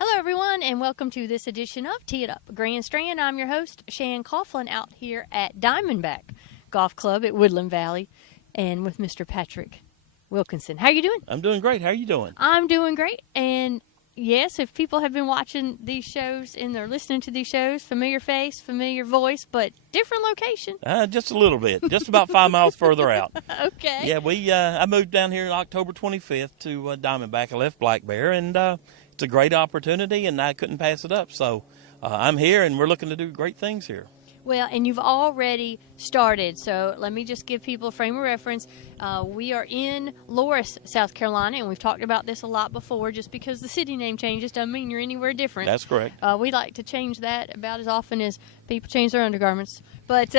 Hello, everyone, and welcome to this edition of Tee It Up Grand Strand. I'm your host, Shan Coughlin, out here at Diamondback Golf Club at Woodland Valley, and with Mr. Patrick Wilkinson. How are you doing? I'm doing great. How are you doing? I'm doing great, and yes, if people have been watching these shows and they're listening to these shows, familiar face, familiar voice, but different location. Just a little bit, just about 5 miles further out. Okay. Yeah, I moved down here on October 25th to Diamondback. I left Black Bear, and it's a great opportunity, and I couldn't pass it up. So I'm here, and we're looking to do great things here. Well, and you've already started, so let me just give people a frame of reference. We are in Loris, South Carolina, and we've talked about this a lot before. Just because the city name changes doesn't mean you're anywhere different. That's correct. We like to change that about as often as people change their undergarments. But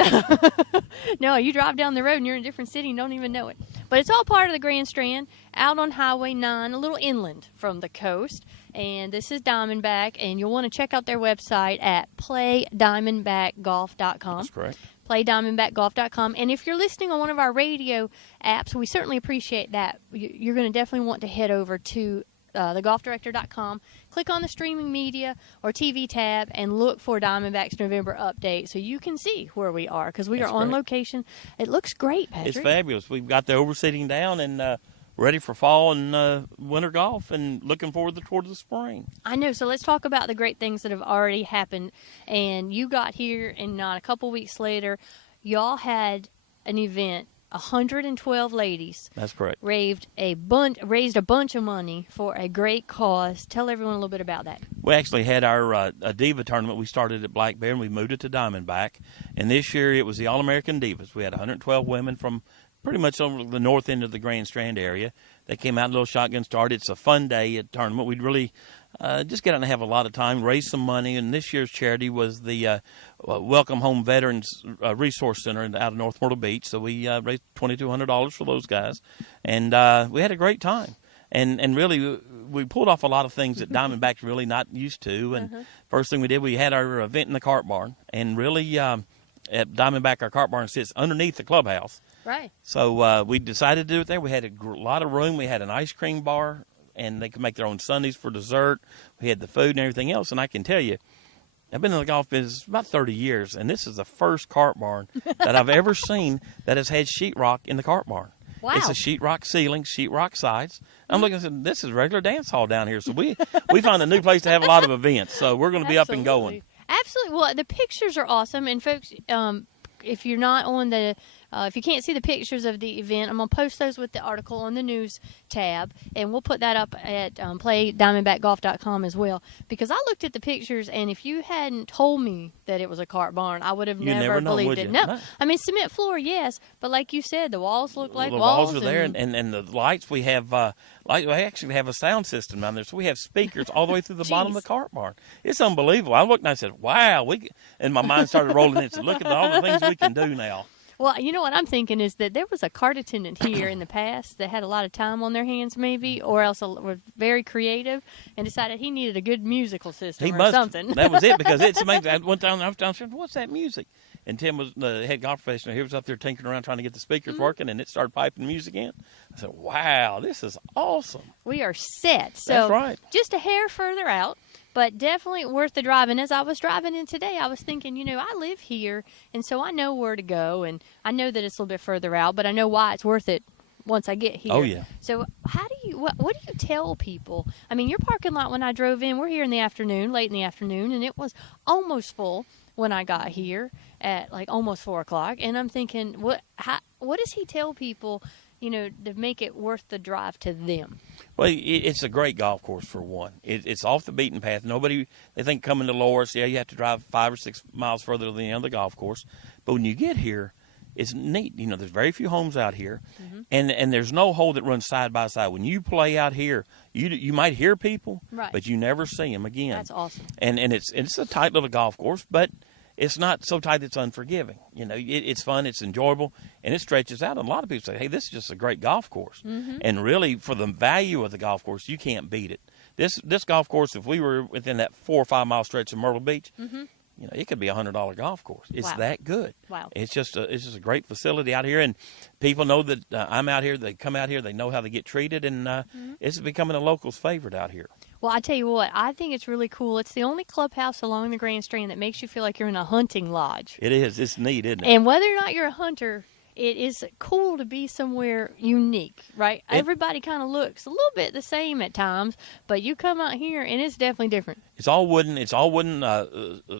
no, you drive down the road and you're in a different city and don't even know it. But it's all part of the Grand Strand, out on Highway 9, a little inland from the coast. And this is Diamondback, and you'll want to check out their website at playdiamondbackgolf.com. That's correct. Playdiamondbackgolf.com. And if you're listening on one of our radio apps, we certainly appreciate that. You're going to definitely want to head over to thegolfdirector.com, click on the streaming media or TV tab, and look for Diamondback's November update so you can see where we are, because we are on location. It looks great, Patrick. It's fabulous. We've got the overseating down and ready for fall and winter golf, and looking forward toward the spring. I know. So let's talk about the great things that have already happened. And you got here, and not a couple weeks later, y'all had an event. 112 ladies. That's correct. Raised a bunch of money for a great cause. Tell everyone a little bit about that. We actually had our a Diva tournament. We started at Black Bear, and we moved it to Diamondback. And this year it was the All-American Divas. We had 112 women from pretty much over the north end of the Grand Strand area. They came out in a little shotgun start. It's a fun day at tournament. We'd really just get out and have a lot of time, raise some money. And this year's charity was the Welcome Home Veterans Resource Center out of North Myrtle Beach. So we raised $2,200 for those guys. And we had a great time. And really, we pulled off a lot of things that Diamondback's really not used to. And first thing we did, we had our event in the cart barn. And really, at Diamondback, our cart barn sits underneath the clubhouse. Right. So we decided to do it there. We had a lot of room. We had an ice cream bar, and they could make their own sundaes for dessert. We had the food and everything else. And I can tell you, I've been in the golf business about 30 years, and this is the first cart barn that I've ever seen that has had sheetrock in the cart barn. Wow. It's a sheetrock ceiling, sheetrock sides. I'm looking and saying, this is regular dance hall down here. So we found a new place to have a lot of events. So we're going to be up and going. Absolutely. Well, the pictures are awesome. And folks, if you're not on the if you can't see the pictures of the event, I'm going to post those with the article on the news tab, and we'll put that up at playdiamondbackgolf.com as well, because I looked at the pictures, and if you hadn't told me that it was a cart barn, I would have never believed it. No. I mean, cement floor, yes, but like you said, the walls look like walls. The walls are there, and the lights, we have we actually have a sound system down there, so we have speakers all the way through the bottom of the cart barn. It's unbelievable. I looked and I said, wow, and my mind started rolling and said, look at all the things we can do now. Well, you know what I'm thinking is that there was a cart attendant here in the past that had a lot of time on their hands, maybe, or else was very creative and decided he needed a good musical system something. That was it, because it's amazing. One time I was downstairs, what's that music? And Tim was the head golf professional. He was up there tinkering around trying to get the speakers working, and it started piping music in. I said, wow, this is awesome. We are set. So that's right. Just a hair further out, but definitely worth the drive. And as I was driving in today, I was thinking, I live here, and so I know where to go, and I know that it's a little bit further out, but I know why it's worth it once I get here. Oh, yeah. So what do you tell people? I mean, your parking lot when I drove in, we're here in the afternoon, late in the afternoon, and it was almost full when I got here at like almost 4 o'clock. And I'm thinking, what does he tell people, to make it worth the drive to them? Well, it's a great golf course, for one. It's off the beaten path. They think coming to Loris, you have to drive 5 or 6 miles further than the end of the golf course. But when you get here, it's neat. There's very few homes out here, and there's no hole that runs side by side. When you play out here, you might hear people, but you never see them again. That's awesome. And it's a tight little golf course, but it's not so tight it's unforgiving. It's fun, it's enjoyable, and it stretches out. And a lot of people say, hey, this is just a great golf course. And really, for the value of the golf course, you can't beat it. This golf course, if we were within that 4 or 5 mile stretch of Myrtle Beach, it could be a $100 golf course. It's that good. Wow. It's just a great facility out here, and people know that I'm out here. They come out here. They know how they get treated, and it's becoming a local's favorite out here. Well, I tell you what, I think it's really cool. It's the only clubhouse along the Grand Strand that makes you feel like you're in a hunting lodge. It is. It's neat, isn't it? And whether or not you're a hunter, it is cool to be somewhere unique, right? Everybody kind of looks a little bit the same at times, but you come out here and it's definitely different. It's all wooden. It's all wooden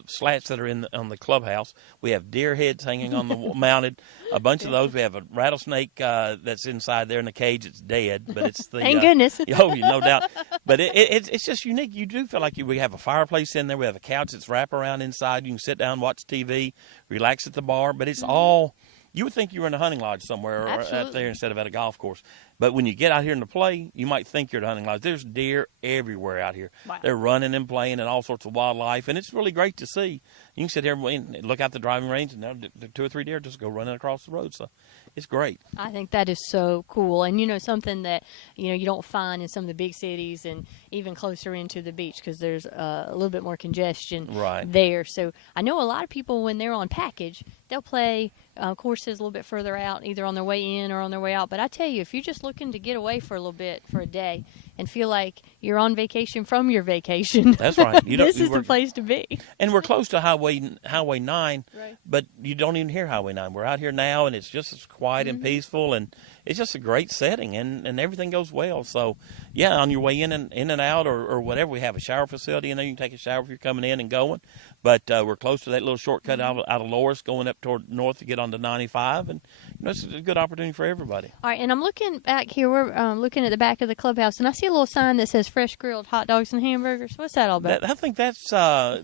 slats that are on the clubhouse. We have deer heads hanging on the mounted. A bunch of those. We have a rattlesnake that's inside there in the cage. It's dead, but it's the Thank goodness. Oh, no doubt. But it's just unique. You do feel like we have a fireplace in there. We have a couch that's wrap around inside. You can sit down, watch TV, relax at the bar. But it's all. You would think you were in a hunting lodge somewhere or out there instead of at a golf course. But when you get out here in the play, you might think you're at a hunting lodge. There's deer everywhere out here. Wow. They're running and playing and all sorts of wildlife, and it's really great to see. You can sit here and look out the driving range, and 2 or 3 deer just go running across the road. So it's great. I think that is so cool. And, something that, you don't find in some of the big cities and even closer into the beach because there's a little bit more congestion there. So I know a lot of people, when they're on package, they'll play courses a little bit further out, either on their way in or on their way out. But I tell you, if you're just looking to get away for a little bit, for a day, and feel like you're on vacation from your vacation. That's right. This is the place to be. And we're close to Highway 9, but you don't even hear Highway 9. We're out here now, and it's just as quiet and peaceful, and it's just a great setting, and everything goes well. So, yeah, on your way in and out or whatever, we have a shower facility in there. You can take a shower if you're coming in and going. But we're close to that little shortcut out of Loris going up toward north to get onto 95, and it's a good opportunity for everybody. All right, and I'm looking back here. We're looking at the back of the clubhouse, and I see a little sign that says fresh grilled hot dogs and hamburgers. What's that all about? I think that's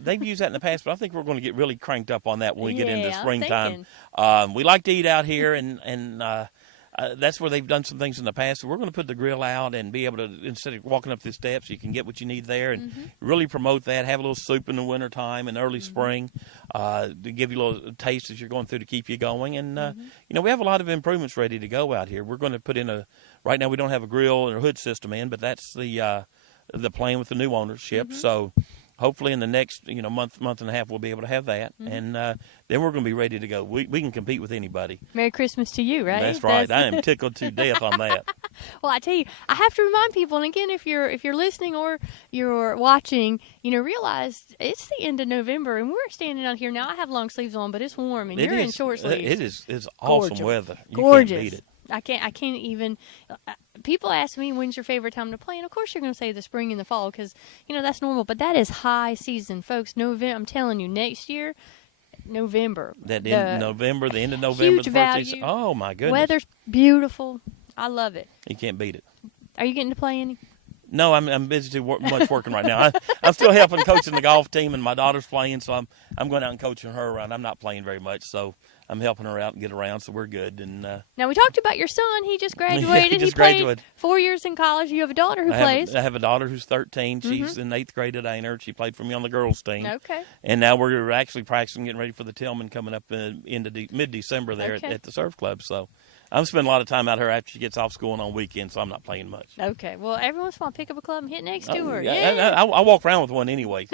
they've used that in the past, but I think we're going to get really cranked up on that when we get into springtime. We like to eat out here, and that's where they've done some things in the past. So we're going to put the grill out and be able to, instead of walking up the steps, you can get what you need there and really promote that. Have a little soup in the wintertime and early spring to give you a little taste as you're going through to keep you going. And, we have a lot of improvements ready to go out here. We're going to put in right now we don't have a grill or hood system in, but that's the plan with the new ownership. So hopefully in the next month and a half we'll be able to have that, and then we're going to be ready to go. We can compete with anybody. Merry Christmas to you, right? That's right. I am tickled to death on that. Well, I tell you, I have to remind people, and again, if you're listening or you're watching, realize it's the end of November, and we're standing out here now. I have long sleeves on, but it's warm, and you're in short sleeves. It's awesome weather. You Gorgeous. Can't beat it. I can't even. People ask me when's your favorite time to play, and of course you're going to say the spring and the fall because that's normal. But that is high season, folks. November. I'm telling you, next year, November. The end of November, huge the value. first season. Oh my goodness. Weather's beautiful. I love it. You can't beat it. Are you getting to play any? No, I'm busy too much working right now. I'm still helping coaching the golf team, and my daughter's playing, so I'm going out and coaching her around. I'm not playing very much, so I'm helping her out and get around, so we're good. And now we talked about your son. He just graduated. He played 4 years in college. You have a daughter who plays. I have a daughter who's 13. She's in 8th grade at Aynard. She played for me on the girls' team. Okay. And now we're actually practicing, getting ready for the Tillman coming up into mid-December there at the surf club. So I'm spending a lot of time out here after she gets off school and on weekends, so I'm not playing much. Okay. Well, every once in a while, pick up a club and hit next to her. Yeah. I walk around with one anyway.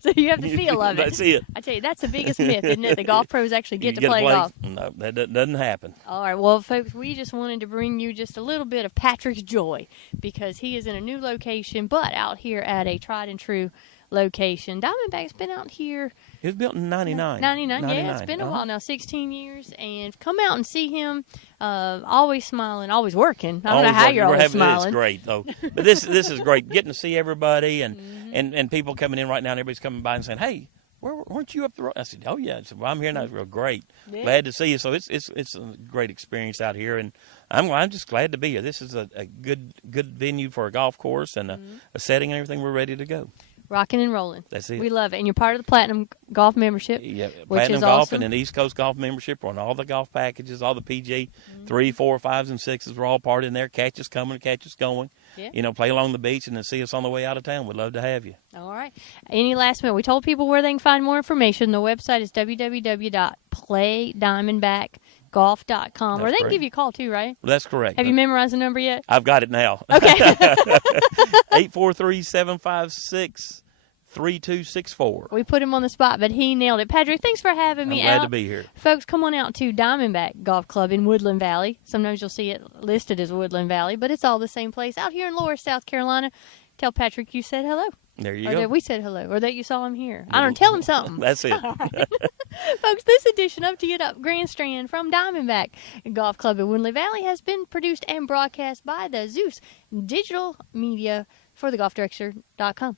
So you have the feel of it. That's it. I tell you, that's the biggest myth, isn't it? The golf pros actually get to play golf. No, that doesn't happen. All right. Well, folks, we just wanted to bring you just a little bit of Patrick's joy because he is in a new location, but out here at a tried and true location. Diamondback's been out here. It was built in 99. 99, yeah. It's been a while now, 16 years. And come out and see him, always smiling, always working. I don't know how you're always smiling. It's great, though. But this is great, getting to see everybody and people coming in right now, and everybody's coming by and saying, hey, weren't you up the road? I said, oh, yeah. I said, well, I'm here now. It's great. Yeah. Glad to see you. So it's a great experience out here, and I'm just glad to be here. This is a good venue for a golf course and a setting and everything. We're ready to go. Rocking and rolling. That's it. We love it. And you're part of the Platinum Golf membership. Yeah, Platinum Golf awesome. And an East Coast Golf membership. We're on all the golf packages, all the PG 3, 4, 5s, and 6s. We're all part in there. Catch us coming, catch us going. Yeah. Play along the beach and then see us on the way out of town. We'd love to have you. All right. Any last minute? We told people where they can find more information. The website is www.playdiamondbackgolf.com. Or they can give you a call too, right? That's correct. Have you memorized the number yet? I've got it now. Okay. 843-756 3264. We put him on the spot, but he nailed it. Patrick, thanks for having me out. I'm glad to be here. Folks, come on out to Diamondback Golf Club in Woodland Valley. Sometimes you'll see it listed as Woodland Valley, but it's all the same place. Out here in Loris, South Carolina. Tell Patrick you said hello. There you Or go. that we said hello. Or that you saw him here. I don't know. Tell him something. That's it. Folks, this edition of Tee It Up Grandstand from Diamondback Golf Club in Woodley Valley has been produced and broadcast by the Zeus Digital Media for thegolfdirector.com.